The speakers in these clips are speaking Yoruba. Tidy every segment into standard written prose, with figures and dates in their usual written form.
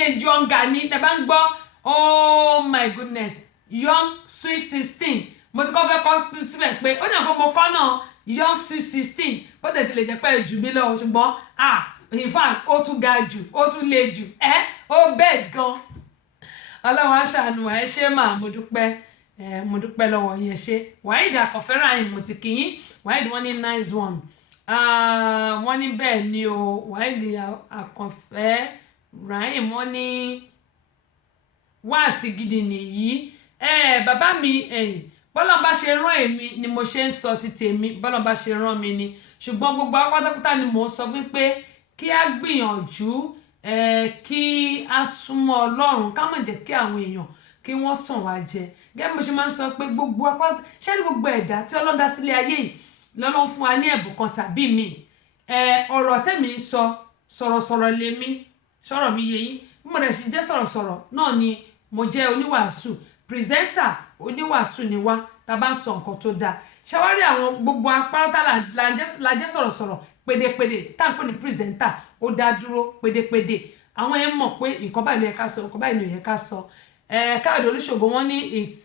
birthday younger ni tẹ́ bá ń gbọ́ oh my goodness young sweet 16 mo ti kọ́ fẹ́ kọ́ síbẹ̀ pé ó dà pé mo kọ́ náà young sweet 16 bó tẹ̀ ti lè jẹ́ pé jù mí lọ ṣùgbọ́n in fact ó tún ga jù ó tún le jù ó bed gan ọlọ́run á ṣàánú ẹ ṣé mà mo dúpẹ́ lọ́wọ́ yẹn ṣe Waheed Akànfẹ́ mo ti kí yín Waheed wọ́n ní nice one wọ́n ní bẹ́ẹ̀ ni o Waheed Akànfẹ́ Rahim wọ́n ní wáàsí gidi nìyí bàbá mi bọ́lá bá ṣe rán èmi ni mo ṣe ń sọ ti tèmi bọ́lá bá ṣe rán mi ni ṣùgbọ́n gbogbo pátápátá ni mò ń sọ fún pé kí a gbìyànjú kí a súnmọ́ Ọlọ́run ká má jẹ́ kí àwọn èèyàn kí wọ́n tàn wá jẹ gẹ́gẹ́ mo ṣe máa ń sọ pé gbogbo apá ṣẹ́ni gbogbo ẹ̀dá tí Ọlọ́run dá sílé ayé yìí lọ́lọ́run fún wa ní ẹ̀bùn kan tàbí mi ọ̀rọ̀ tẹ́mi ń sọ sọ̀rọ̀sọ̀rọ̀ lèmi sọ̀rọ̀ mi yé yín bí mo dẹ̀ sì jẹ́ sọ̀rọ̀sọ̀rọ̀ náà ni mo jẹ́ oníwàásù pírẹsẹ́ńtà oníwàásù ni wá tá a bá ń sọ nǹkan tó dáa ṣàwárí àwọn gbogbo apáratá la jẹ́ sọ̀rọ̀sọ̀rọ̀ pédépédé tá à ń pè ní pírẹsẹ́ńtà ó dá dúró pédépédé àwọn yẹn mọ̀ pé nǹkan báyìí ló yẹ ká sọ nǹkan báyìí ló yẹ ká sọ Káyọ̀dé Olúṣògo wọ́n ní it's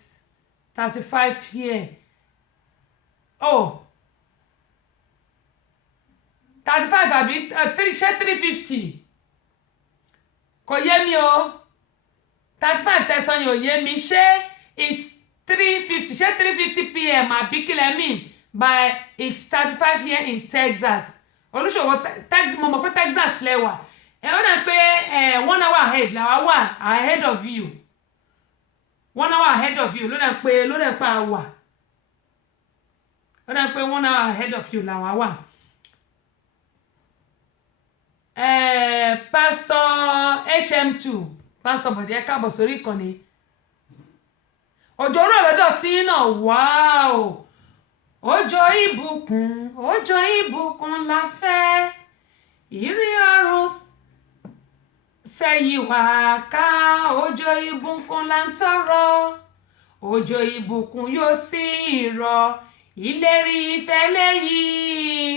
35 here 35 àbí ṣé 350 kò yé mi o 35 tẹ̀sán yìí ò yé mi ṣé it's 350 ṣé 350 pm àbí kílẹ̀ mean by it's 35 here in Texas Olúṣògo Texas mo mọ̀ pé Texas lẹ́wà ó dà pé 1 hour ahead làwa wà ahead of you 1 hour ahead of you ló dà pé àwà ó dà pé 1 hour ahead of you làwa wà. Pastor HM2 Pastor Bọ̀dé káàbọ̀ sórí ìkànnì òjò rọ̀ lọ́dọ̀ tí náà wáò òjò ìbùkún la fẹ́ ìrí ọ̀run sẹ́yìn wá ká òjò ìbùkún la ń tọrọ òjò ìbùkún yóò sì rọ̀ ìlérí ìfẹ́ lẹ́yìn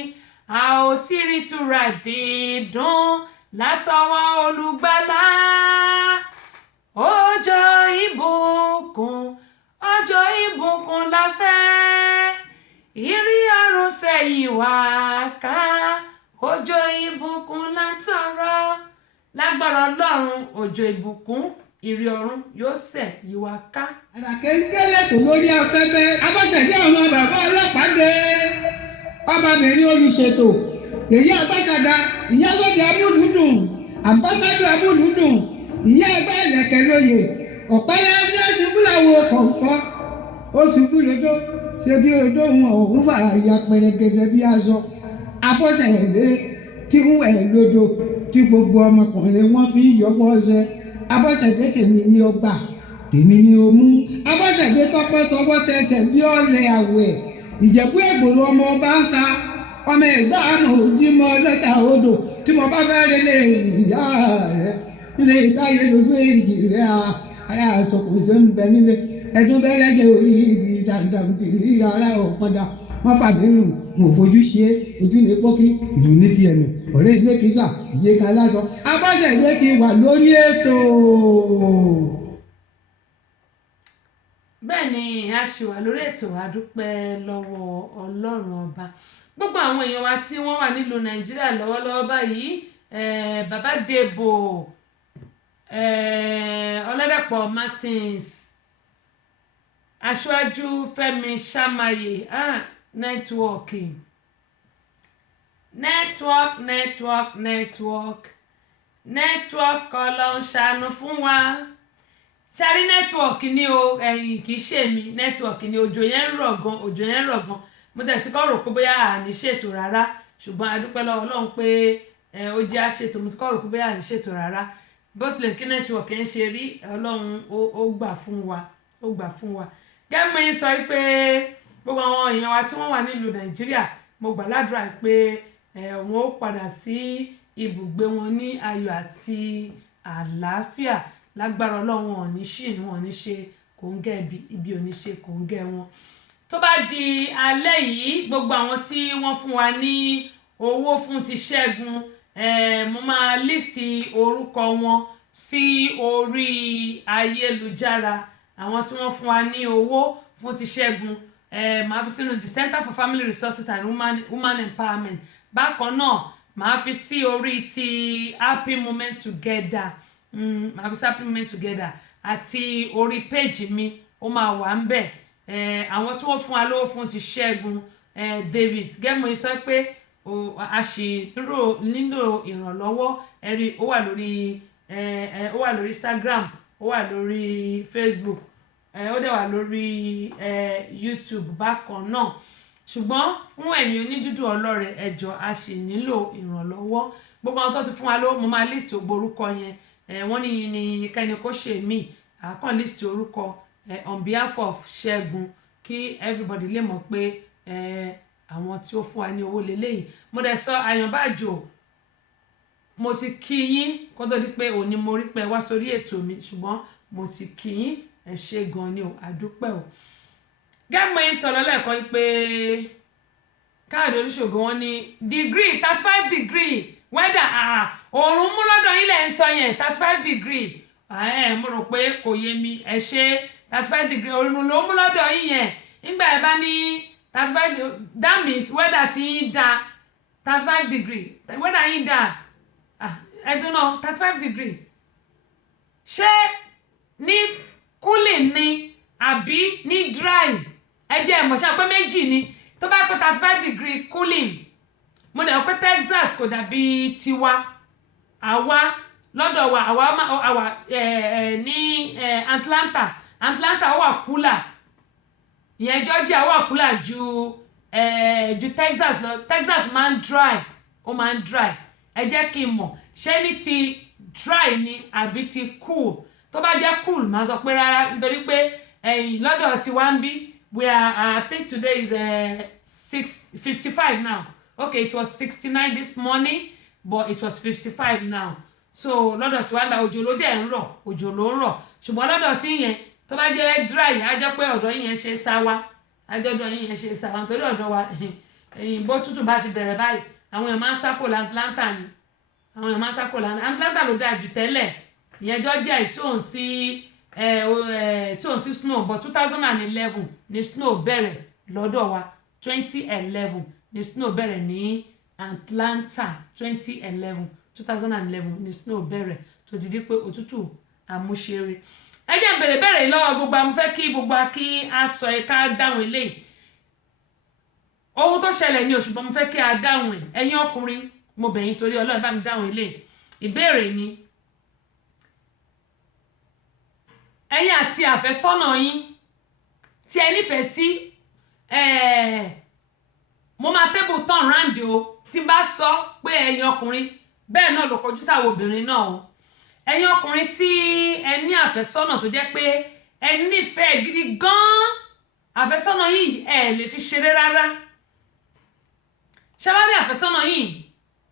a ó sì rí ìtura dídùn látọwọ́ olùgbàlà òjò ìbùkún la fẹ́ ìrí ọ̀run sẹ́yìn wá ká òjò ìbùkún la ń tọrọ lágbára Ọlọ́run òjò ìbùkún ìrí ọ̀run yóò sẹ̀ yí wá ká. àdàkẹ́ ń gẹ́lẹ́ tó lórí afẹ́fẹ́ abọ́sẹ̀dé àwọn bàbá ọlọ́pàá dé ọmọbìnrin olùṣètò èyí àgbàsàgà ìyálóde amúlùdùn àmbásádọ̀ amúlùdùn ìyá ẹgbẹ́ ìlẹ̀kẹ̀ lóye ọ̀pẹ́rẹ́ ẹgbẹ́ ṣubúláwo kọ̀ọ̀fọ́ ó ṣubú lójó ṣe bí odó wọn òun fà ya pẹrẹgẹdẹ bí aṣọ abọ́sẹ̀dé tí ń wẹ̀ lódò tí gbogbo ọmọkùnrin wọn fi yọwọ́ ṣe abọ́sẹ̀dé tèmi ní ọgbà tèmi ní omú abọ́sẹ̀dé tọpọ́tọwọ́ tẹsẹ̀ bí ọ̀lẹ̀ àwẹ̀ ìjẹ̀bú ègbòrò ọmọ ọba ń ta ọmọ ẹ̀gbá àmọ̀ òjímọ̀ lẹ́tà odò tí mo bá fẹ́ rí lé ìyá rẹ̀ nílé ìtayé lójú èyí rẹ̀ ara àsọkùnṣe ń bẹ nílé ẹdún bẹ́rẹ̀ jẹ́ orí igi dandan tìrí ara ọ̀pọ̀dà wọ́n fàbínú mo fojú ṣe ojú ní pọ́kí ìlú ní ti ẹ̀mí ọ̀rẹ́ ilé kìsà ìyẹ́ka lásán Abọ́sẹ̀dé ti wà lórí ètò. bẹ́ẹ̀ ni a ṣì wà lórí ètò àdúpẹ́ lọ́wọ́ Ọlọ́run ọba gbogbo àwọn èèyàn wa tí wọ́n wà nílùú Nàìjíríà lọ́wọ́lọ́wọ́ báyìí bàbá Dèbò Ọládàpọ̀ Martins Aṣíwájú Fẹ́mi Ṣàmáyé nẹ́tíwọ́ọ̀kì Ọlọ́run ṣàánú fún wa ṣárí nẹ́tíwọ́ọ̀kì ni o kì í ṣe mi nẹ́tíwọ́ọ̀kì ni òjò yẹn ń rọ̀ gan mo tẹ̀ tí kọ́ rò pé bóyá àní ṣètò rárá ṣùgbọ́n adúpẹ́ lọ́wọ́ Ọlọ́run pé ó jẹ́ àṣètò mo ti kọ́ rò pé bóyá àní ṣètò rárá bó tilẹ̀ kí nẹ́tíwọ́ọ̀kì ń ṣe rí Ọlọ́run ó gbà fún wa gẹ́gẹ́ bí mo sọ pé gbogbo àwọn èèyàn wa tí wọ́n wà nílùú Nàìjíríà mo gbà ládùúrà pé wọ́n ó padà sí ibùgbé wọn ní ayọ̀ àti àlàáfíà lágbára Ọlọ́run wọn ò ní ṣìnú wọn ò ní ṣe kòńgẹ́ ibi ò ní ṣe kòńgẹ́ wọn. tó bá di alẹ́ yìí gbogbo àwọn tí wọ́n fún wa ní owó fún ti Ṣẹ́gun mo máa líìsì orúkọ wọn sí orí ayélujára àwọn tí wọ́n fún wa ní owó fún ti Ṣẹ́gun màá fi sínú the Center for Family Resources and Woman Empowerment. Bákan náà màá fi sí orí ti Happy Moment Together màá fi sí Happy Moment Together àti orí péjì mi ó máa wà ń bẹ̀. Àwọn tí wọ́n fún wa lówó fún ti Ṣẹ́gun David gẹ́gẹ́ sọ pé a ṣì nílò ìrànlọ́wọ́ ẹ̀rí ó wà lórí Instagram ó wà lórí Facebook ó dẹ̀ wà lórí YouTube bákan náà. Ṣùgbọ́n fún ẹ̀yin onídùúdù ọlọ́rẹ̀ ẹjọ́ a ṣì nílò ìrànlọ́wọ́. Gbogbo àwọn tó ti fún wa lówó mo máa list orúkọ yẹn wọ́n ní kẹ́ni kó ṣe mí àkàn list orúkọ on behalf of Ṣẹ́gun kí everybody lè mọ̀ pé àwọn tí ó fún wa ní owó lélẹ́yìn. Mo dẹ̀ sọ Àyànbájò mo ti kí yín kó tó di pé òní mo rí pé wá sórí ètò mi ṣùgbọ́n mo ti kí yín ẹ ṣé gan ni o àdúpẹ́ o. Gẹ́gbọ́n yín sọ̀rọ̀ lẹ́ẹ̀kan pé Káyọ̀dé Olúṣògo wọn ní degree 35 degree weather òòrùn mú lọ́dọ̀ yín lẹ́ ń sọ yẹn 35 degree mo rò pé kò yé mi ẹ ṣe 35 degree òòrùn ló mú lọ́dọ̀ yín yẹn nígbà ẹ bá ní 35 that means weather tí yín dá 35 degree weather yín dá I don't know 35 degree ṣé ní cooling ni àbí ní dry ẹ jẹ́ ìmọ̀ṣẹ́ pé méjì ni tó bá pé 35 degree cooling mo dẹ̀ pé Texas kò dàbí tiwa àwa lọ́dọ̀ wa àwa ní Atlanta ó wà cooler ìyẹn Georgia ó wà cooler ju Texas lọ. Texas máa ń dry ó máa ń dry ẹ jẹ́ kí n mọ̀ ṣé ní ti dry ni àbí ti cool. Tó bá jẹ́ cool máa sọ pé rárá nítorí pé lọ́dọ̀ tiwa ń bí we are I think today is 55 now. Okay, it was 69 this morning but it was 55 now. So lọ́dọ̀ tiwa ń bá òjò ló dẹ̀ ń rọ̀ òjò ló ń rọ̀ ṣùgbọ́n lọ́dọ̀ tí yẹn tó bá jẹ́ dry á jẹ́ pé ọ̀dọ̀ yín yẹn ṣe sáwá ajọ́dọ̀ yín yẹn ṣe sáwá nítorí ọ̀dọ̀ wa bó tútù bá ti bẹ̀rẹ̀ báyìí àwọn èèyàn máa ń sákò Atlanta ni àwọn èèyàn máa ń sákò Atlanta ló dáa jù tẹ́lẹ̀ ìyẹn Georgia tí ò ń sí snow but 2011 ni snow bẹ̀rẹ̀ lọ́dọ̀ wa 2011 ni snow bẹ̀rẹ̀ ní Atlanta 2011 ni snow bẹ̀rẹ̀ tó ti di pé òtútù àmúṣeré. Ẹ jẹ́ bẹ̀rẹ̀ lọ́wọ́ gbogbo àmú fẹ́ kí gbogbo kí a sọ ẹ̀ ká dáhùn eléyìí ohun tó ṣẹlẹ̀ ní oṣù bọ́ mo fẹ́ kí a dáhùn ẹ̀ ẹ̀yin ọkùnrin mo bẹ̀ yín torí Ọlọ́run bá mi dáhùn eléyìí. Ìbéèrè ni ẹ̀yin àti àfẹ́sọ́nà yín tí ẹ nífẹ̀ẹ́ sí mo máa table turn round o tí n bá sọ pé ẹ̀yin ọkùnrin bẹ́ẹ̀ náà ló kọjú sáwọn obìnrin náà o. Ẹ̀yin ọkùnrin tí ẹ ní àfẹ́sọ́nà tó jẹ́ pé ẹ nífẹ̀ẹ́ gidi gan-an àfẹ́sọ́nà yìí ẹ lè fi ṣeré rárá. Ṣàwárí àfẹ́sọ́nà yìí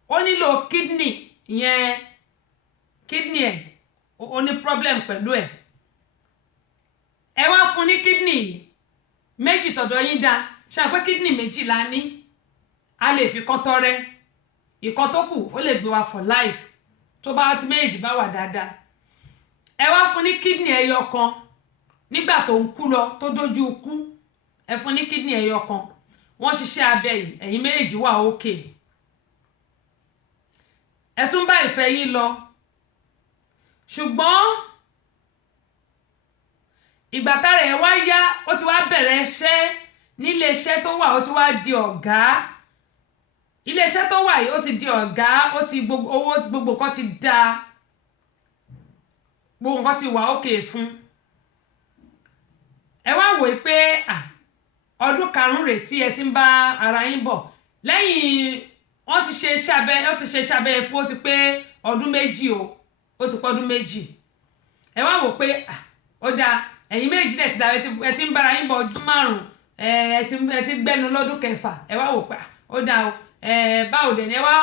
ó nílò kidney ìyẹn kidney ẹ̀ ó ní problem pẹ̀lú ẹ̀ ẹ wá fún ní kidney méjì tọ̀dọ̀ yín dá ṣáà pé kidney méjì la ní a lè fi kan tọrẹ ìkan tó kù ó lè gbé wa for life tó bá ti méjì bá wà dáadáa. Ẹ wá fún ní kidney ẹyọ kan nígbà tó ń kú lọ tó dójú kú ẹ fún ní kidney ẹyọ kan wọ́n ṣiṣẹ́ abẹ yìí ẹ̀yin méjì wà okay ẹ tún bá ìfẹ́ yín lọ ṣùgbọ́n ìgbà tára ẹ̀ wá yá ó ti wá bẹ̀rẹ̀ iṣẹ́ nílé iṣẹ́ tó wà ó ti wá di ọ̀gá ilé iṣẹ́ tó wà yìí ó ti di ọ̀gá ó ti owó gbogbo kan ti da gbogbo nǹkan ti wà okay fún ẹ wá wò pé ọdún karùn-ún rèé tí ẹ ti ń bá ara yín bọ̀ lẹ́yìn wọ́n ti ṣe iṣẹ́ abẹ fún ó ti pé ọdún méjì o ó ti pọ́ ọdún méjì ẹ wá wò pé ó dáa ẹ̀yin méjì náà ti dà ẹ ti ń bára yín bọ̀ ọdún márùn-ún ẹ ti gbẹ́nu lọ́dún kẹfà ẹ wá wò pé ó dáa o báwo dẹ̀ ni ẹ wá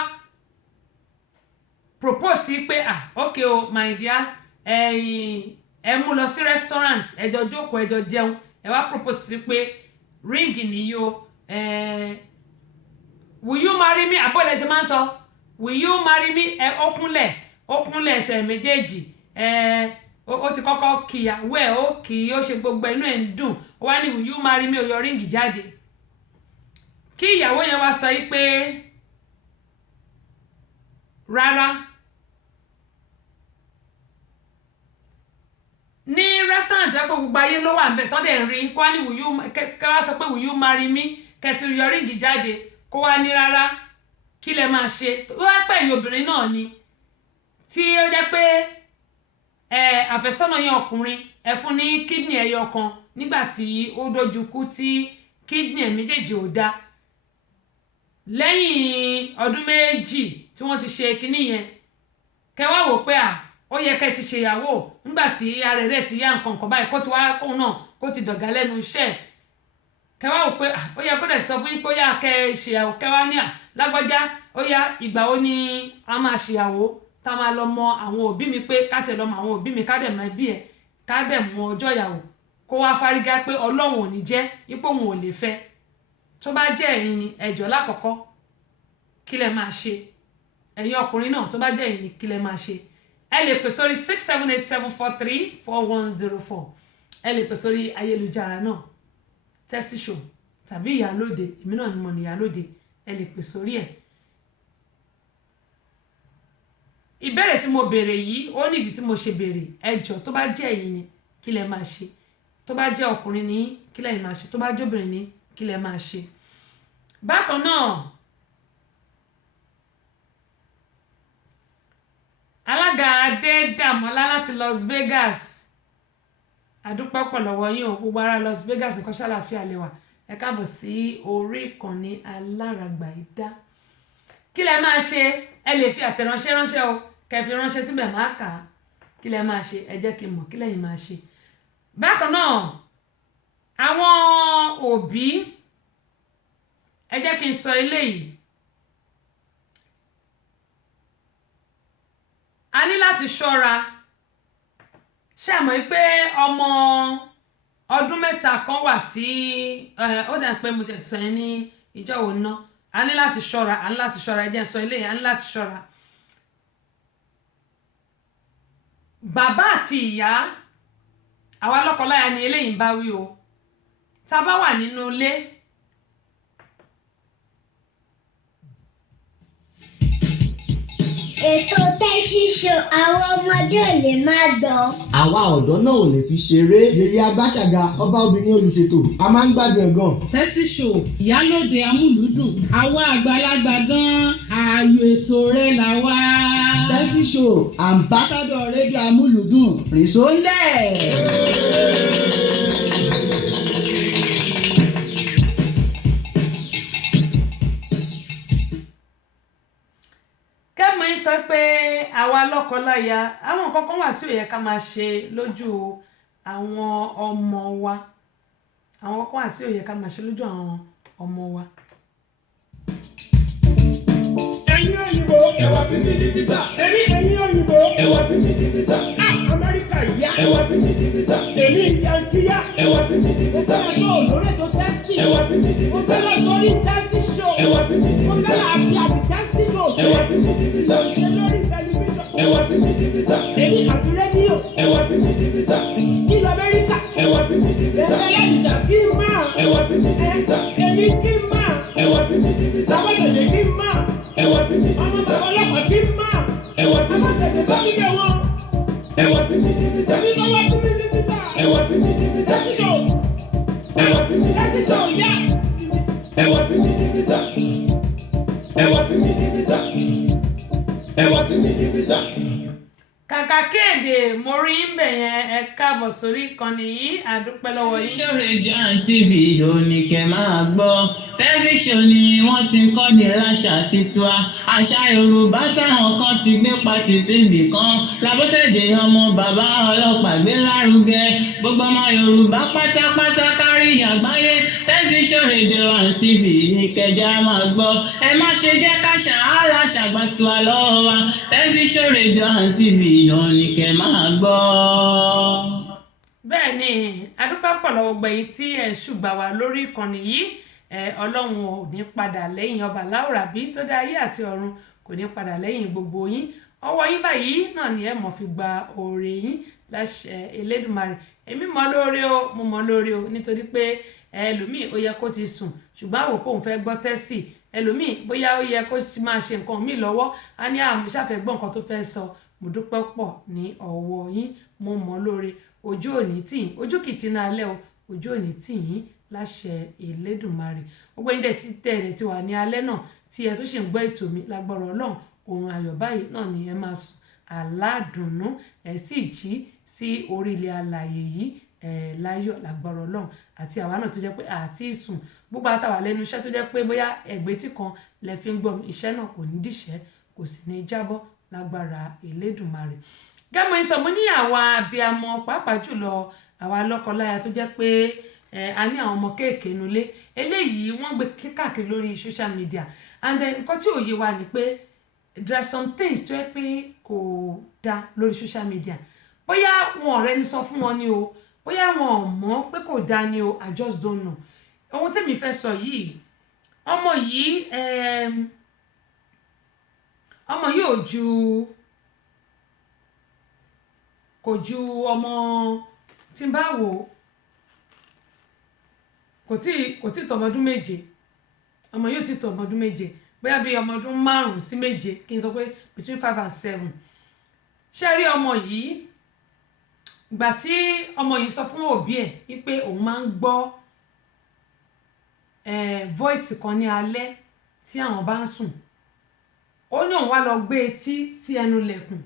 propose sí pé okay o my dear ẹ mú lọ sí restaurant ẹ jọ jókòó ẹ jọ jẹun ẹ wá propose sí pé ring nìyí o will you marry me àbọ̀lẹ̀ ṣe máa ń sọ will you marry me ó kúnlẹ̀ ẹsẹ̀ méjèèjì ó ti kọ́kọ́ kíyàwó ẹ̀ ó kì í ó ṣe gbogbo inú ẹ̀ ń dùn ó wá ní will you marry me ó yọ ríǹgì jáde kí ìyàwó yẹn wá sọ yìí pé rárá ní restaurant ẹ̀ pé gbogbo ayé ló wà ńbẹ̀ tọ́dẹ̀ ń rí kó wá ní kẹ́ wá sọ pé will you marry me kẹ́tì yọ ríǹgì jáde kó wá ní rárá kí lẹ máa ṣe tó wá pẹ̀yìn obìnrin náà ni tí ó jẹ́ pé àfẹ́sọ́nà yẹn ọkùnrin ẹ fún ní kídìnì ẹyọ kan nígbà tí ó dojú kú tí kídìnì ẹ̀ méjèèjì ò dá lẹ́yìn ọdún méjì tí wọ́n ti ṣe kinní yẹn kẹ́ wá wò pé ó yẹ kẹ́ ti ṣèyàwó nígbà tí ara rẹ̀ ti yá nǹkan báyìí kó ti wá kóun náà kó ti dọ̀gá lẹ́nu iṣẹ́ kẹ́ wá wò pé ó yẹ kó dẹ̀ sọ fún yín pé ó yá kẹ́ ṣèyàwó kẹ́ wá ní lágbájá ó yá ìgbà wo ni a máa ṣèyàwó tá a máa lọ mọ àwọn òbí mi pé ká tẹ̀ lọ mọ àwọn òbí mi ká dẹ̀ mọ ẹbí ẹ̀ ká dẹ̀ mọ ọjọ́ ìyàwó kó wá fárígá pé ọlọ́run ò ní jẹ́ ipò òun ò lè fẹ́ tó bá jẹ́ ẹ̀yin ni ẹjọ́ lákọ̀ọ́kọ́ kí lẹ máa ṣe ẹ̀yin ọkùnrin náà tó bá jẹ́ ẹ̀yin ni kí lẹ máa ṣe ẹ lè pè sórí 67874341104 ẹ lè pè sórí ayélujára náà Tessy Show tàbí Ìyálóde èmi náà ni mo ní Ìyálóde ẹ lè pè sórí ẹ̀. ìbéèrè tí mo béèrè yìí ó nídìí tí mo ṣe béèrè ẹjọ́ tó bá jẹ́ ẹ̀yin ni kí lẹ máa ṣe tó bá jẹ́ ọkùnrin ní kí lẹ máa ṣe tó bá jẹ́ obìnrin ní kí lẹ máa ṣe. bákan náà alága Adédàmọ́lá láti Las Vegas àdúpẹ́ pọ̀ lọ́wọ́ yín o gbogbo ará Las Vegas nǹkan ṣàlàáfíà lè wà ẹ káàbọ̀ sí orí ìkànnì Aláràgbàídá. kí lẹ máa ṣe ẹ lè fi àtẹ̀ránṣẹ́ ránṣẹ́ o kẹ́ fi ránṣẹ́ síbẹ̀ máa kà á kí lẹ máa ṣe ẹ jẹ́ kí n mọ̀ kí lẹ́yìn máa ṣe. bákan náà àwọn òbí ẹ jẹ́ kí n sọ eléyìí a ní láti ṣọ́ra ṣe mọ̀ pé ọmọ ọdún mẹ́ta kan wà tí ó dà pé mo tẹ̀ sọ yẹn ní ìjọ òun náà a ní láti ṣọ́ra ẹ jẹ́ sọ eléyìí a ní láti ṣọ́ra. bàbá àti ìyá àwa lọ́kọláya ni eléyìí ń bá wí o tá a bá wà nínú ilé ètò Tessy Show àwọn ọmọdé ò lè máa gbọ́. àwa ọ̀dọ́ náà ò lè fi ṣeré. yèyé agbáṣàga ọba obìnrin olùṣètò a máa ń gbádùn ẹ̀ gan. Tessy Show Ìyálóde amúlùúdùn àwa àgbàlagbà gan ààyò ètò rẹ̀ là wá. Tessy Show ambassador rédíò amúlùúdùn rìnsólẹ̀. kẹ́mi sọ pé àwa lọ́kọláya àwọn nǹkan kan wà tí ò yẹ ká máa ṣe lójú àwọn ọmọ wa àwọn nǹkan wà tí ò yẹ ká máa ṣe lójú àwọn ọmọ wa. ẹ̀yin òyìnbó ẹ wá sí mi ní visa. ẹ̀yin òyìnbó ẹ wá sí mi ní visa. Amẹ́ríkà yá ẹ wá sí mi ní visa. èmi ìyànjíyá ẹ wá sí mi ní visa. mo fẹ́ lọ lórí ètò Tessy. ẹ wá sí mi ní visa. mo fẹ́ lọ sórí Tessy Show. ẹ wá sí mi ní visa. mo fẹ́ lọ àfi àti Tessy Show. ẹ wá sí mi ní visa. mo ṣe lórí tẹlifíṣàn. ẹ wá sí mi ní visa. èmi àti rédíò. ẹ wá sí mi ní visa. nílùú Amẹ́ríkà. ẹ wá sí mi ní visa. ẹ̀fẹ̀ lẹ́yìn kí n máa. ẹ wá sí mi ní visa. èmi kí n máa. ẹ wá sí mi ní visa. àwọn èdè kí n máa. ẹ wá sí mi ní visa. ọmọ ọlọ́pàá kí n máa. ẹ wá sí mi ní visa. ẹ wá sí mi ní visa. èmi kọ́ wá sí mi ní visa. ẹ wá sí mi ní visa. Tessy Show. ẹ wá sí mi ní visa. Tessy Show yá. ẹ wá sí mi ní visa. ẹ wá sí mi ní visa. ẹ wá sí mi ní visa. kàkà kéde mo rí ń bẹ̀ yẹn ẹ káàbọ̀ sórí ìkànnì yìí àdúpẹ́ lọ́wọ́ yín. Tessy Show rédíò and TV yóò ní kẹ́ máa gbọ́. Tessy Show ni wọ́n ti ń kọ́ ní láṣà tiwa. àṣà Yorùbá táwọn kan ti gbé pati síbì kan. Lábọ́sẹ̀dé ọmọ bàbá ọlọ́pàá gbé lárugẹ. gbogbo ọmọ Yorùbá pátápátá kárí àgbáyé. Tessy Show rédíò and TV ní kẹjá máa gbọ́. ẹ má ṣe jẹ́ káṣà aláṣàgbà tiwa lọ́wọ́ wa. Tessy Show rédíò and TV yóò ní kẹ́ máa gbọ́. bẹ́ẹ̀ ni adúpẹ́ pọ̀ lọ́wọ́ gbẹ̀yìn tí ẹ̀ ṣùgbà wá lórí ìkànnì yìí ọlọ́run ò ní padà lẹ́yìn ọba láwùrábí tó dá ayé àti ọ̀run kò ní padà lẹ́yìn gbogbo yín ọwọ́ yín báyìí náà ni ẹ mọ̀ fi gba oore yín láṣẹ Elédùmarè. Èmi mọ̀ lóore o, mo mọ̀ lóore o, nítorí pé ẹlòmíì ó yẹ kó ti sùn ṣùgbọ́n àwò kóun fẹ́ gbọ́ tẹ́sì, ẹlòmíì bóyá ó yẹ kó máa ṣe nǹkan míì lọ́wọ́ á ní àmì ṣàfẹ́ gbọ́ nǹkan tó fẹ́ sọ. Mo dúpẹ́ pọ̀ ní ọwọ́ yín, mo mọ̀ lóore. Ojú òní tì yín, ojú kìtì náà alẹ́ o, ojú òní tì yín láṣẹ Elédùmarè. Gbogbo yín dẹ̀ ti tẹ̀lé ti wà ní alẹ́ náà tí ẹ tún ṣe ń gbọ́ ètò mi lágbára Ọlọ́run. Oorun ayọ̀ báyìí náà ni ẹ máa sùn aládùnnú, ẹ sì jí sí orílẹ̀ alààyè yìí láyọ̀ lágbára Ọlọ́run. Àti àwa náà tó jẹ́ pé àti ìsùn gbogbo àtàwà lẹ́nu iṣẹ́ tó jẹ́ pé bóyá ẹ̀gbẹ́tì kan lẹ fi ń gbọ́ mi, iṣẹ́ náà kò ní dìṣẹ́, kò sì ní jábọ́ lágbára Elédùmarè. Gẹ́mọ̀ ìsọ̀ mo ní àwa abiyamọ pàápàá jùlọ àwa lọ́kọláya tó jẹ́ pé a ní àwọn ọmọ kéèké nulé, eléyìí wọ́n gbé káàkiri lórí social media and nǹkan tí òye wa ni pé there are some things tó yẹ pé kò dá lórí social media. Bóyá wọn ọ̀rẹ́ ní sọ fún wọn ni o, bóyá wọn ò mọ̀ pé kò dá ni o, I just don't know. Ohun tí mi fẹ́ sọ yìí, ọmọ yìí kò ju ọmọ tí n bá wò kò tí tó ọmọ ọdún méje, ọmọ yóò ti tó ọmọ ọdún méje, bóyá bí ọmọ ọdún 5 sí 7 kí n sọ pé between 5 and 7. Ṣé rí ọmọ yìí ìgbà tí ọmọ yìí sọ fún òbí ẹ̀ wípé òun máa ń gbọ́ voice kan ní alẹ́ tí àwọn bá ń sùn, ó ní òun wá lọ gbé etí sí ẹnu lẹ̀kùn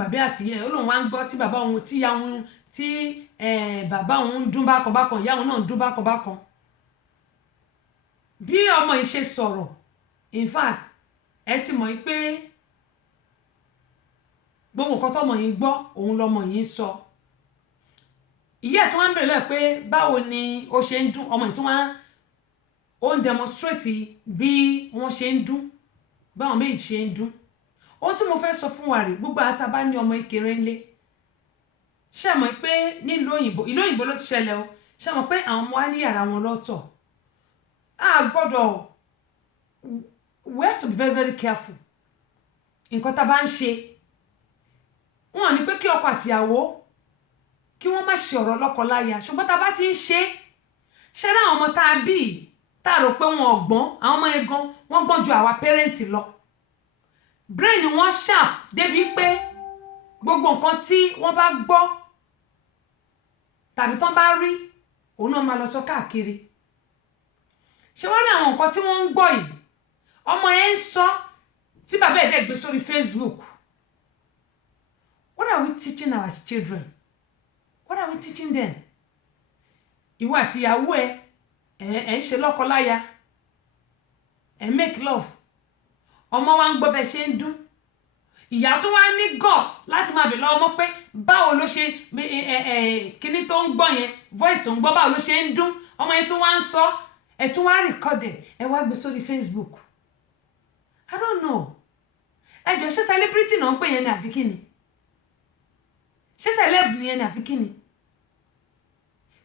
bàbá àtìyẹ́, ó lóun wá ń gbọ́ tí bàbá òun tí ìyá òun tí bàbá òun ń dún bákan bákan, ìyá òun náà ń dún bákan bákan. Bí ọmọ yìí ṣe sọ̀rọ̀, in fact ẹ ti mọ̀ pé gbogbo nǹkan tọ́mọ yìí gbọ́ òun lọmọ yìí ń sọ. Ìyá ẹ̀ tí wọ́n ń bèrè lọ́ọ̀ pé báwo ni ó ṣe ń dún, ọmọ yìí tí ó ń demonstrate bí wọ́n ṣe ń dún, báwọn méjì ṣe ń dún. Ohun tí mo fẹ́ sọ fún wa rèé, gbogbo àtà bá ní ọmọ ìkéré ńlé, ṣé mọ̀ pé nílùú òyìnbó, ìlú òyìnbó ló ti ṣẹlẹ̀ o, ṣé mọ̀ pé àwọn ọmọ wa ní yàrá wọn lọ́tọ̀. We have to be very very careful nǹkan tá a bá ń ṣe. Wọ́n ní pé kí ọkọ àtìyàwó kí wọ́n má ṣe ọ̀rọ̀ lọ́kọ láya, ṣùgbọ́n tá a bá ti ń ṣe rá àwọn ọmọ tá a bí tá a rò pé wọn ọ̀gbọ́n, àwọn ọmọ yẹn gan wọ́n gbọ́n ju àwa pẹ́rẹ́ǹtì lọ. Brain wọn sharp débi pé gbogbo nǹkan tí wọ́n bá gbọ́ tàbí tán bá rí òun náà máa lọ sọ káàkiri. Ṣé wọ́n rí àwọn nǹkan tí wọ́n ń gbọ́ yìí, ọmọ yẹn ń sọ tí bàbá ẹ̀ dẹ̀ gbé sórí Facebook. What are we teaching our children? What are we teaching them? Ìwọ àti ìyàwó ẹ̀ ń ṣe lọ́kọláya, ẹ̀ make love, ọmọ wa ń gbọ́ bẹ́ẹ̀ ṣe ń dún. Ìyá tó wá ní gut láti máa bèèrè lọ́wọ́ ọmọ pé báwo ló ṣe kíní tó ń gbọ́ yẹn, voice tó ń gbọ́ báwo ló ṣe ń dún. Ọmọ yẹn tó wá ń sọ, ẹ̀ tún wá record ẹ̀ wá gbé sórí Facebook. I don't know. Ẹ jọ̀ọ́ ṣé celebrity náà ń pè yẹn ní àbí kíni? Ṣé celeb ni yẹn ní àbí kíni?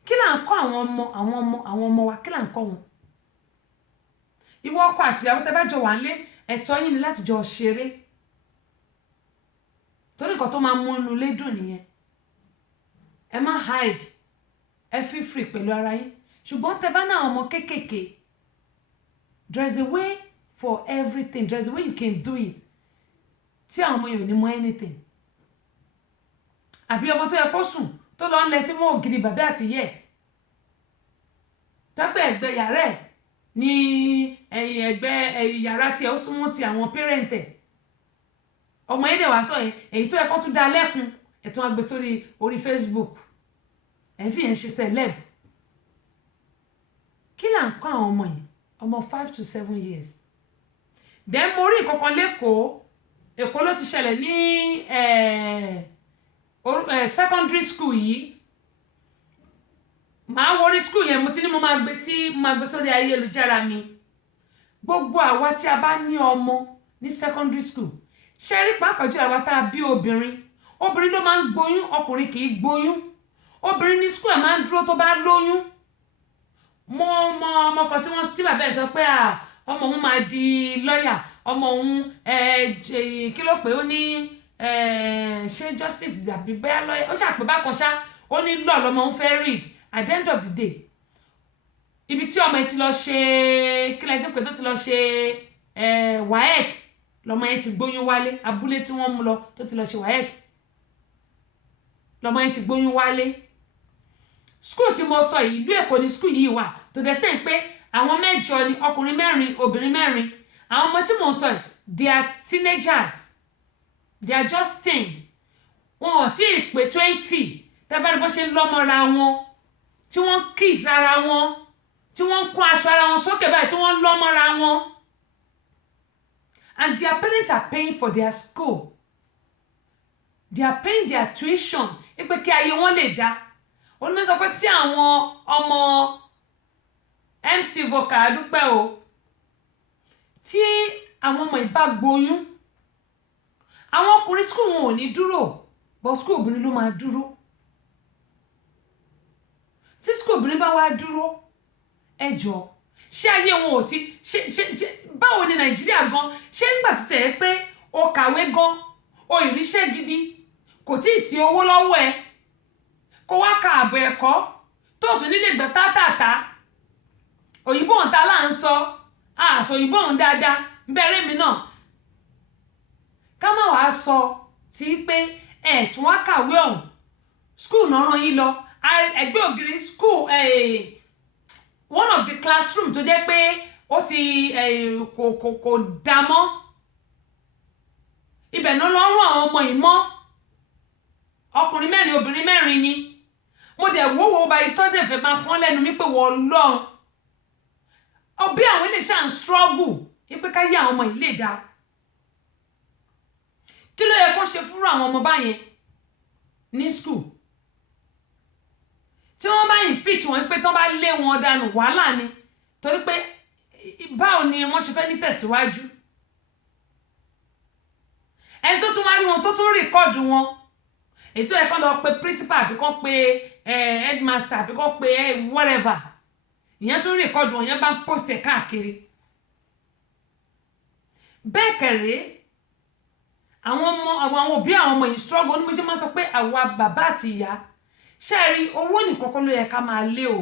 Kí là ń kọ́ àwọn ọmọ wa, kí là ń kọ́ wọn? Ìwọ ọkọ àti ìyàwó tẹ́ bá jọ wà nílé, ẹ̀tọ́ yín ni láti jọ ṣeré. Torí nǹkan tó máa mú inú ilé dùn nìyẹn. Ẹ má hide, ẹ feel free pẹ̀lú ara yín. Ṣùgbọ́n tẹ́ bá ní àwọn ọmọ kéékèèké, there is a way for everything, there is a way you can do it tí àwọn ọmọ yẹn ò ní mọ anything. Àbí ọmọ tó yẹ kó sùn tó lọ ń lẹ tí wọ́n ògiri bàbá àti yẹ tọ́pẹ́ ẹ̀gbẹ́ yàrá ẹ̀ ní ẹ̀yìn ẹ̀gbẹ́ yàrá tí ẹ̀ ó súnmọ́ ti àwọn parent ẹ̀. Ọmọ yẹn dẹ̀ wá sọ yẹn, èyí tó yẹ kó tún dá lẹ́kùn ẹ̀tún agbé orí Facebook, ẹ̀ ń fi yẹn ṣe celeb. Kí là ń kọ́ àwọn ọmọ yẹn? Ọmọ 5 to 7 years. Then mo rí ìkọ̀kan lẹ́kọ̀ọ́, Èkó ló ti ṣẹlẹ̀ ní secondary school yìí. Màá wọrí school yẹn, mo ti ní mo máa gbé sórí ayélujára mi. Gbogbo àwa tí a bá ní ọmọ ní secondary school, ṣe rí pàápàá jùlọ àwa tá a bí obìnrin ló máa ń gboyún, ọkùnrin kì í gboyún. Obìnrin ní school ẹ̀ máa ń dúró tó bá lóyún. Mo mọ ọmọ kan tí bàbá ẹ̀ sọ pé ọmọ òun máa di lọ́yà, ọmọ òun kí ló pé ó ní ṣé justice dàbí bẹ́ẹ̀ lọ́yẹ̀ ó ṣàpè bákan ṣá ó ní law lọmọ òun fẹ́ read at the end of the day ibi tí ọmọ yẹn ti lọ ṣe kílẹ̀ tí pé tó ti lọ ṣe WAEC lọmọ yẹn ti gbóyún wálé abúlé tí wọ́n mú lọ tó ti lọ ṣe WAEC lọmọ yẹn ti gbóyún wálé school tí mo sọ yìí ìlú Èkó ni school yìí wà tó dẹ̀ sẹ́yìn pé àwọn 8 ni ọkùnrin 4 obìnrin 4 àwọn ọmọ tí mo sọ yìí they are teenagers they are just 10 wọn ò tí ì pé 20 tẹ́bẹ́rẹ́ bó ṣe ń lọ́mọ́ra wọn tí wọ́n kiss ara wọn tí wọ́n kó aṣọ ara wọn sókè báyìí tí wọ́n lọ́mọ́ra wọn and their parents are paying for their school they are paying their tuition ipe kí ayé wọn lè dá onímọ̀ sọ pé tí àwọn ọmọ MC Vocal dúpẹ́ o tí àwọn ọmọ ìbá gboyún àwọn ọkùnrin school wọn ò ní dúró but school obìnrin ló máa dúró tí school obìnrin bá wá dúró ẹjọ́ ṣé ayé wọn ò ti ṣe báwo ni Nàìjíríà gan ṣé nígbà tó tẹ̀ pé o kàwé gan o ìríṣẹ́ gidi kò tí ì sí owó lọ́wọ́ ẹ kó wá ka àbọ̀ ẹ̀kọ́ tó tún nílé gbẹ tátàtà òyìnbó ọ̀hún ta là ń sọ àṣọ òyìnbó ọ̀hún dáadáa bẹ̀rẹ̀ mi náà ká má wàá sọ tí pé ẹ̀ tún wá kàwé ọ̀hún school náà ràn yín lọ ẹgbẹ́ ògiri school one of the classroom tó jẹ́ pé ó ti kò dá mọ́ ibẹ̀ náà lọ rún àwọn ọmọ yìí mọ́ ọkùnrin 4 obìnrin 4 ni mo dẹ̀ wọ́wọ́ ọba ìtọ́jú ẹ̀fẹ̀ máa pọ́n lẹ́nu mi pé wọ́n lọ́n ọbí àwọn ilé ṣáà ń struggle wípé ká yí àwọn ọmọ yìí lè dá kí ló yẹ kó ṣe fúnra àwọn ọmọ báyẹn ní school tí wọ́n bá impeach wọn pé tán bá lé wọn dànù wàhálà ni torí pé báwo ni wọ́n ṣe fẹ́ ní tẹ̀síwájú ẹni tó tún wá rí wọn tó tún rìkọ́ọ̀dù wọn ètò ẹ̀kọ́ lọ pé principal àbí kọ́ pé headmaster àbí kọ́ pé whatever ìyẹn tún rìkọ́ọ̀dù wọn yẹn bá ń post ẹ̀ káàkiri bẹ́ẹ̀ kẹ̀rẹ́ àwọn òbí àwọn ọmọ yìí struggle ní mo ṣe máa sọ pé àwa bàbá àti ìyá ṣe rí owó nìkan kọ́ ló yẹ ká máa lé o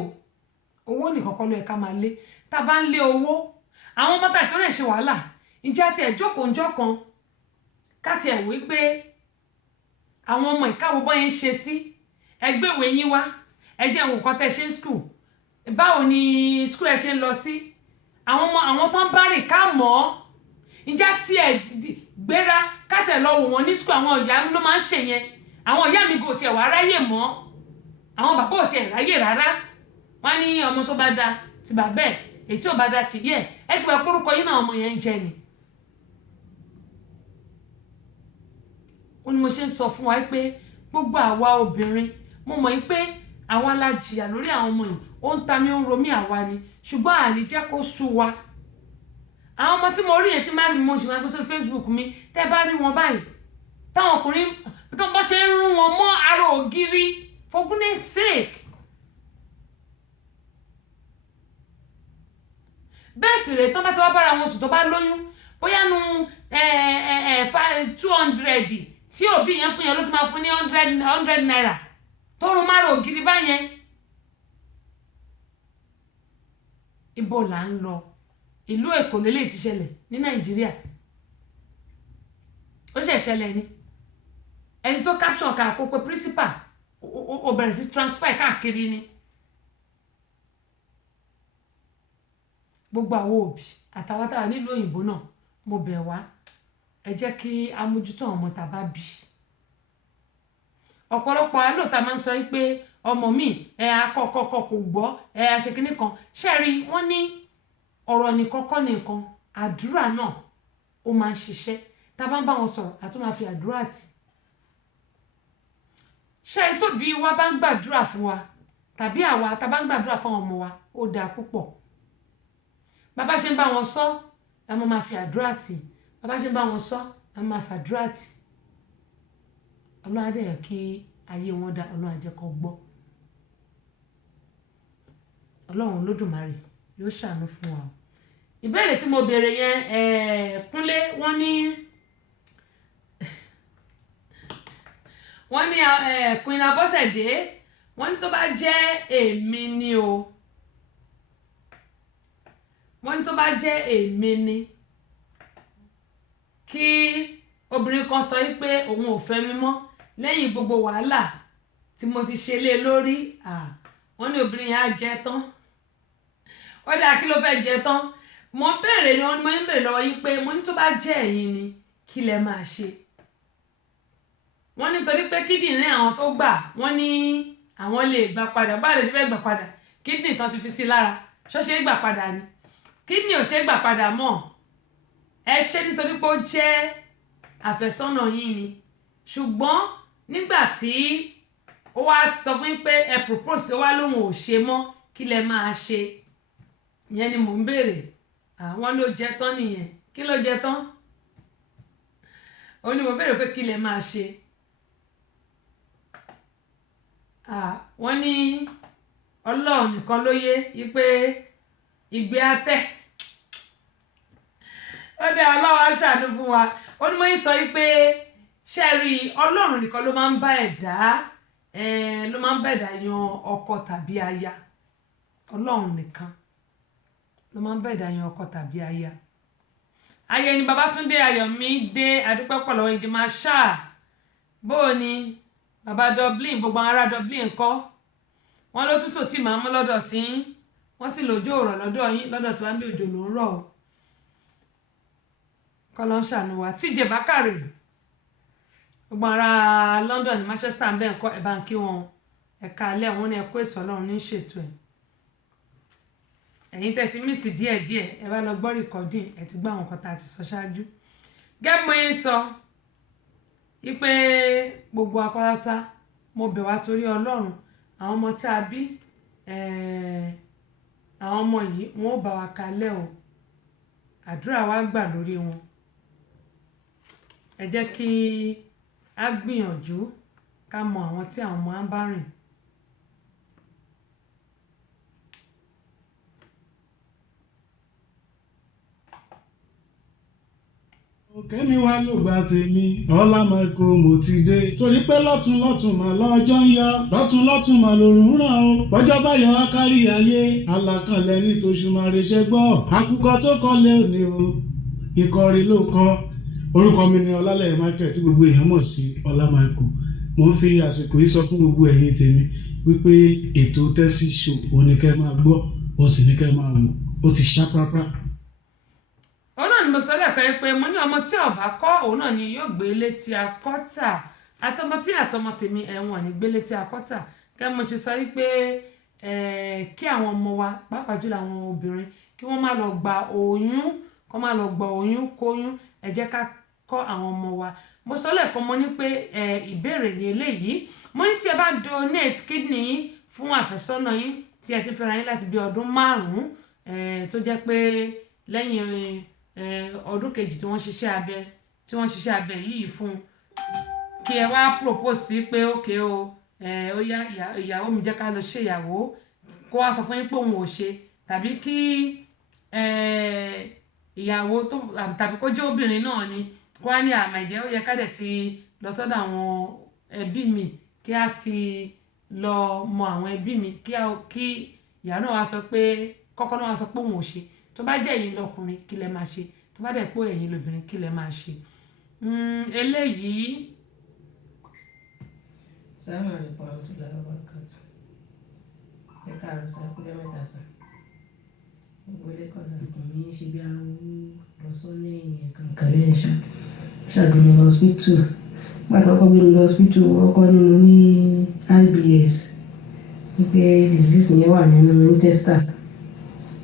owó nìkan kọ́ ló yẹ ká máa lé tá a bá ń lé owó àwọn ọmọ tàbí tó rẹ̀ ṣe wàhálà ìjẹ́ àti ẹ̀jókòó ńjọ́ kan ká tiẹ̀ wí pé àwọn ọmọ ìkáwọ́ bọ́ yẹn ń ṣe sí ẹgbẹ́ ìwé yín wá ẹ jẹ́ ìwọ̀n kan tẹ́ ṣe ń school báwo ni school ẹ ṣe ń lọ sí àwọn tó ń bá rìn ká mọ̀ ọ́ ìjẹ́ àti ẹ̀ gbéra ká tẹ̀ lọ wò wọ́n ní school àwọn ìyá ló máa ń ṣe yẹn àwọn ìyá mi kò tiẹ̀ wá ráyè mọ́ àwọn bàbá ò tiẹ̀ ráyè rárá wọ́n ní ọmọ tó bá da ti bàbá ẹ̀ èyí tí ò bá da ti yẹ ẹ ti wẹ̀ pórúkọ yín náà ọmọ yẹn ń jẹ ni. ó ní mo ṣe ń sọ fún wa pé gbogbo àwa obìnrin mo mọ̀ pé àwa la jìyà lórí àwọn ọmọ yìí ó ń ta mí ó ń ro mí àwa ni ṣùgbọ́n àní jẹ́ kó sú wa. àwọn ọmọ tí mo rí yẹn tí máa rí mo ṣì máa gbé sórí Facebook mi tẹ́ bá rí wọn báyìí táwọn ọkùnrin tó bá ṣe ń rún wọn mọ́ ara ògiri for goodness sake. bẹ́ẹ̀ sì rèé tán bá ti wá bára wọn sùn tó bá lóyún bóyá nu 200 tí òbí yẹn fún yẹn ló ti máa fún ní 100 naira tó rún mára ògiri báyẹn. ibo là ń lọ ìlú Èkó lélẹ̀ ti ṣẹlẹ̀ ní Nàìjíríà ó ṣẹ̀ ṣẹlẹ̀ ni ẹni tó caption ká kó pé principal ó bẹ̀rẹ̀ sí transfer káàkiri ni. gbogbo àwọn òbí àtàwọn táwa nílùú òyìnbó náà mo bẹ̀ wá ẹ jẹ́ kí a mójútó àwọn ọmọ tá a bá bí. ọ̀pọ̀lọpọ̀ alóòótá máa ń sọ pé ọmọ mi akọ́kọ́kọ́ kò gbọ́ aṣèkínní kan ṣẹ́ẹ̀rí wọ́n ní ọ̀rọ̀ nìkan kọ́ nìkan àdúrà náà ó máa ń ṣiṣẹ́ tá a bá ń bá wọn sọ̀rọ̀ àti máa fi àdúrà tì. ṣẹ́ẹ̀rí tóbi wa bá ń gbàdúrà fún wa tàbí àwa tá a bá ń gbàdúrà fún àwọn ọmọ wa ó dáa púpọ̀. bàbá ṣe ń bá wọn sọ la máa fi àdúrà tì bàbá ṣe ń bá wọn sọ la máa fi àdúrà tì. ọlọ́run á dẹ̀ kí ayé wọn dá ọlọ́run á jẹ́ kó gbọ́. ọlọ́run Olódùmarè yóò ṣàánú fún wa ìbéèrè tí mo béèrè yẹn Kúnlé wọ́n ní Queen Abọ́sẹ̀dé wọ́n ní tó bá jẹ́ èmi ni o wọ́n ní tó bá jẹ́ èmi ni kí obìnrin kan sọ wípé òun ò fẹ́ mi mọ́ lẹ́yìn gbogbo wàhálà tí mo ti ṣe lé lórí wọ́n ní obìnrin yẹn á jẹ tán ó dáa kí ló fẹ́ jẹ tán mo ń béèrè lọ́wọ́ yín pé mo ní tó bá jẹ́ ẹ̀yin ni kí lẹ máa ṣe wọ́n ní torí pé kídìnrín àwọn tó gbà wọ́n ní àwọn lè gbà padà báwo lè ṣe fẹ́ gbà padà kídìnrín tán ti fi sí lára ṣọ́ṣe gbà padà ni kídìnrín ò ṣe gbà padà mọ́ ẹ ṣe nítorí pé ó jẹ́ àfẹ́sọ́nà yín ni ṣùgbọ́n nígbà tí ó wá sọ fún yín pé ẹ propose ó wá lóun ò ṣe mọ́ kí lẹ máa ṣe ìyẹn ni mò ń béèrè àwọn ló jẹ tán nìyẹn kí ló jẹ tán ó ní mo béèrè pé kí lẹ máa ṣe wọ́n ní Ọlọ́run nìkan ló yé wípé ìgbé atẹ́ ó dé Ọlọ́run á ṣàánú fún wa ó ní mo ń sọ wípé ṣẹ́ẹ̀rí Ọlọ́run nìkan ló máa ń bá ẹ̀dá yan ọkọ tàbí aya Ọlọ́run nìkan ló máa ń bá ẹ̀dá yan ọkọ tàbí aya ayé ni Babátúndé Ayọ̀mídé adúpẹ́ pọ̀ lọ́wọ́ ìdí máa ṣáà bóò ni bàbá Dublin gbogbo ará Dublin ńkọ́ wọ́n ló tútù tí màá mú lọ́dọ̀ tí wọ́n sì lójú ọ̀rọ̀ lọ́dọ̀ yín lọ́dọ̀ tí wọ́n bí òjò ló ń rọ̀ o kọ́ ló ń ṣàánú wa TJ Bákàrè gbogbo ará London Manchester bẹ́ẹ̀ ńkọ́ ẹ̀ bá ń kí wọn ẹ̀ka alẹ́ wọn ní ẹ̀kú ètò Ọlọ́run ní ṣètò ẹ̀ ẹ̀yin tẹ̀sí mísì díẹ̀díẹ̀ ẹ bá lọ gbọ́ rìkọ́dìn ẹ̀ ti gbọ́ àwọn nǹkan tá a ti sọ ṣáájú gẹ́gẹ́ mo yẹn sọ wípé gbogbo apáráta mo bẹ̀ wá torí Ọlọ́run àwọn ọmọ tí a bí àwọn ọmọ yìí wọn ò bá wa kalẹ̀ o àdúrà wa gbà lórí wọn ẹ jẹ́ kí a gbìyànjú ká mọ àwọn tí àwọn ọmọ á bá rìn. kẹ́mi wá ló gba tèmi ọlá Michael mo ti dé torí pé lọ́tún mà lọ́jọ́ ń yọ lọ́tún mà lòrùn ràn ó bọ́jọ́ bá yọ ákárí ayé alákànlẹ̀ ní tòṣùmàrè ṣe gbọ́ àkùkọ tó kọ́lé òní o ìkọrí ló kọ́ orúkọ mi ni Ọlálẹ́yẹ Michael tí gbogbo èèyàn mọ̀ sí Ọlá Michael mo ń fi àsìkò yìí sọ fún gbogbo ẹ̀yin tèmi wípé ètò Tẹ́sí Show òun ni kẹ́ máa gbọ́ òun sì ni kẹ́ máa wò ó ti ṣá pápá. òun náà ni mo sọ lẹ́ẹ̀kan pé mo ní ọmọ tí ọba kọ́ òun náà ni yóò gbé létí akọ́tà àtọmọ tí àtọmọ tèmi ẹ̀wọ̀n ní gbé létí akọ́tà kẹ́ mo ṣe sọ wípé kí àwọn ọmọ wa pàápàá jùlọ àwọn obìnrin kí wọ́n má lọ gba oyún kóyún ẹ jẹ́ ká kọ́ àwọn ọmọ wa mo sọ lẹ́ẹ̀kan mo ní pé ìbéèrè ní eléyìí mo ní tí ẹ bá donate kidney yín fún àfẹ́sọ́nà yín tí ẹ ti fẹ́ra yín láti bí ọdún 5 tó jẹ́ pé lẹ́yìn ọdún kejì tí wọ́n ṣiṣẹ́ abẹ yìí fún kí ẹ wá propose sí pé ókè o ó yá ìyàwó mi jẹ́ ká lọ ṣe ìyàwó kó wá sọ fún yín pé òun ò ṣe tàbí kí ìyàwó tó tàbí kó jẹ́ obìnrin náà ni kó wá ní àmà ìjẹ́ ó yẹ ká dẹ̀ ti lọ sọ́dọ̀ àwọn ẹbí mi kí á ti lọ mọ àwọn ẹbí mi kí ìyá náà wá sọ pé kọ́kọ́ náà wá sọ pé òun ò ṣe tó bá jẹ́ ẹ̀yin lọkùnrin kí lẹ máa ṣe tó bá dẹ̀ pé ẹ̀yin lóbìnrin kí lẹ máa ṣe eléyìí. Assalamu alaikum warahmatullahi wabarakatuh. Ẹ káàárọ̀ sá kúlẹ̀ mẹ́ta sá. Gbogbo ilé kan sàkùn mi ṣe bí àwọn lọ sọ́nà èèyàn kankan lẹ́yìn ṣàgbéni lọ hospital. Pàtó ọkọ̀ gbé lọ hospital ọkọ̀ nínú ní IBS. Wípé disease yẹn wà nínú intestine.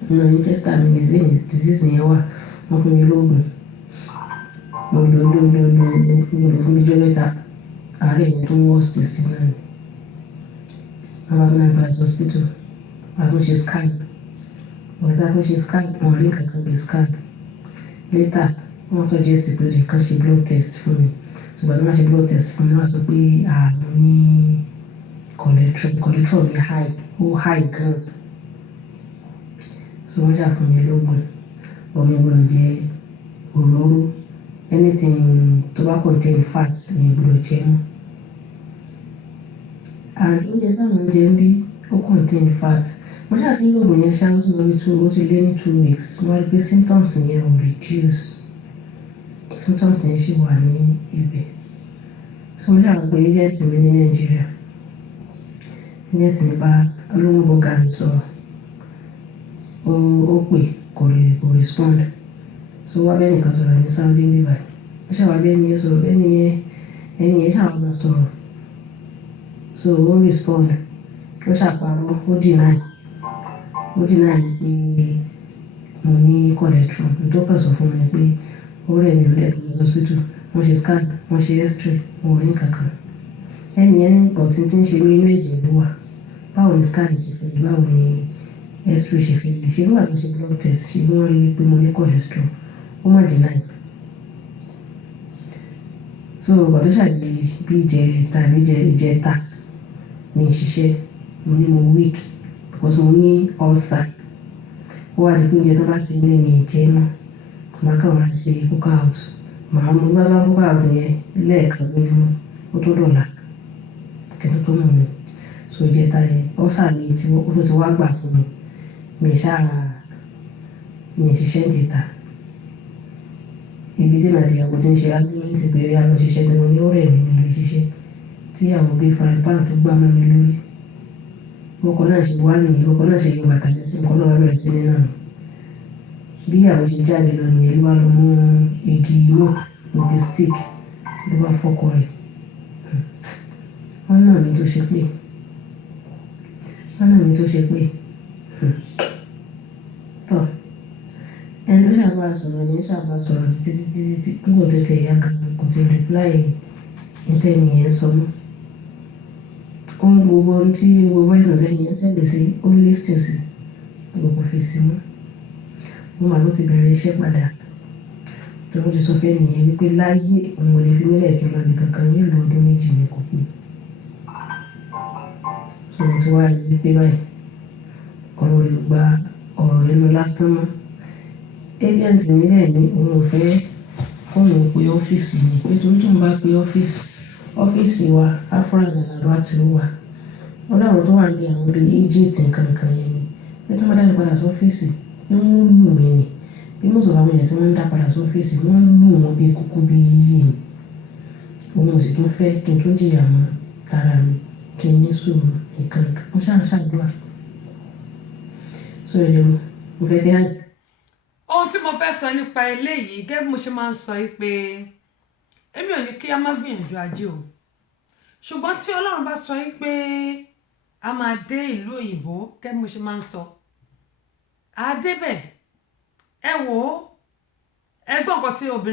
Nínú intestine mi disease yẹn wà. Wọ́n fún mi lóògùn. Mo lò fún mi jọ́ mẹ́ta. Àárẹ̀ yẹn tó worst sí náà ni. Bàbá tó náà gba hospital. Àtúnṣe scan. Ọ̀gá tó ṣe scan wọ́n rí kankan bí scan. Later wọ́n suggest pé they can ṣe blood test fún mi. Ṣùgbọ́n tí wọ́n ṣe blood test fún mi wọ́n sọ pé ààrùn ní cholesterol mi high gan. So wọ́n ṣàfún mi lóògùn. but mi gbọ́dọ̀ jẹ òróró, anything tó bá contain fat mi gbọ́dọ̀ jẹ mọ́. And oúnjẹ táwọn oúnjẹ ń bí ó contain fat. Mo ṣáà ti ń lòògùn yẹn ṣáà ó ti lé ní 2 weeks. Mo wá rí pé symptoms yẹn ò reduce. Symptoms yẹn ṣì wà ní ibẹ̀. So mo ṣáà pé agent mi ní Nàìjíríà. Agent mi bá olóńgbò ga mi sọ̀rọ̀. Ó pè kò respond. So wá bẹ́ẹ̀ nìkan sọ̀rọ̀ ní Saudi níbí báyìí. Ó ṣáà wá bẹ́ẹ̀ ni yẹn sọ̀rọ̀ ẹni yẹn ṣáà wá máa sọ̀rọ̀. So ó respond. Ó ṣàparọ́, ó deny pé mo ní cholesterol. Tó kàn sọ fún mi pé ó rẹ̀ mí ó dẹ̀ lọ hospital. Wọ́n ṣe scan, wọ́n ṣe x-ray, wọ́n rí nǹkankan. Ẹni yẹn nǹkan tí ń ṣe mí inú ẹ̀jẹ̀ ló wà. Báwo ni scan ṣe fẹ́ rí? Báwo ni x-ray ṣe fẹ́ rí? Ṣé nígbà tó ṣe blood test ṣe bí wọ́n rí pé mo ní cholesterol? Ó má deny. So ìgbà tó ṣàdí bí ìjẹta mi ṣiṣẹ́, mo ní mo weak because mo ní ulcer. Ó wá di pé oúnjẹ tó bá ṣe ilé mi jẹ mọ́. Màá kàn wá ṣe cook out. Màá mú bá cook out yẹn lẹ́ẹ̀kan lójúmọ́. Ó tó dọ̀la. Kẹ́tọ́ tó mọ̀ mi. So ìjẹta yẹn ulcer mi tí ó tó ti wá gbà fún mi. Mi ṣiṣẹ́ ìjẹta. Ibi tí màá ti yàgò tí ń ṣe argument pé ó yá lọ ṣiṣẹ́ tí mo ní ó rẹ̀ mí lè ṣiṣẹ́. Tí ìyàwó gbé frying pan tó gbá mọ́ mi lórí. Ọkọ náà ṣe wá nìyẹn, ọkọ náà ṣe yọ bàtà lẹ́sẹ̀, ọkọ náà wá bẹ̀rẹ̀ sí ní nà mí. Bí ìyàwó ṣe jáde lọ nìyẹn ló wá lọ mú igi òbí stick ló bá fọ́kọ rẹ̀. Wọ́n nà mí tó ṣe pé. Tọ́ ẹni tó ṣàbá sọ̀rọ̀ yẹn ṣàbá sọ̀rọ̀ títí nígbà tó tẹ̀ ìyá kan kò ti reply ìtẹ́ni yẹn sọ mọ́. Ohun gbogbo tí voice note ẹni yẹn sẹ́gbẹ̀ sí ó ní listen sí gbogbo fèsì mọ́. Mo máa ló ti bẹ̀rẹ̀ iṣẹ́ padà. Tó ti sọ fẹ́ nìyẹn wípé láyé òun ò lè fi mílẹ̀ kí n lọ ibi kankan yóò lọ ọdún 2 ní kò pé. So mo ti wá rí wípé báyìí ọ̀rọ̀ rẹ̀ gba ọ̀rọ̀ ẹnu lásán mọ́. Agent mi dẹ̀ ní òun ò fẹ́ kóun pe ọ́fíìsì mi pé tó ń bá pe ọ́fíìsì wa Afrag àlọ́ àti ó wà. Wọ́n dáwọn tó wà ní àwọn bíi Egypt nǹkan yẹn ni. Pé tó máa dá mi padà sí ọ́fíìsì ni wọ́n ń lù mí ni. Bí mo sọ̀rọ̀ àwọn èèyàn tí wọ́n ń dá padà sí ọ́fíìsì wọ́n ń lù wọ́n bí kúkú bí yíyí ni. Òun ò sì tún fẹ́ kí n tún jìyà mọ́ tara mi kí n ní sùúrù nǹkan. Wọ́n ṣàdúrà. So ẹ̀jọ̀ mo fẹ́ dé. Ohun tí mo fẹ́ sọ nípa eléyìí gẹ́gẹ́ bí mo ṣe máa ń sọ pé èmi ò ní kí a má gbìyànjú ajé o. Ṣùgbọ́n tí Ọlọ́run bá sọ pé a máa dé ìlú òyìnbó gẹ́gẹ́ bí mo ṣe máa ń sọ, a débẹ̀. Ẹ wò ó, ẹ gbọ́ nǹkan tí obìnrin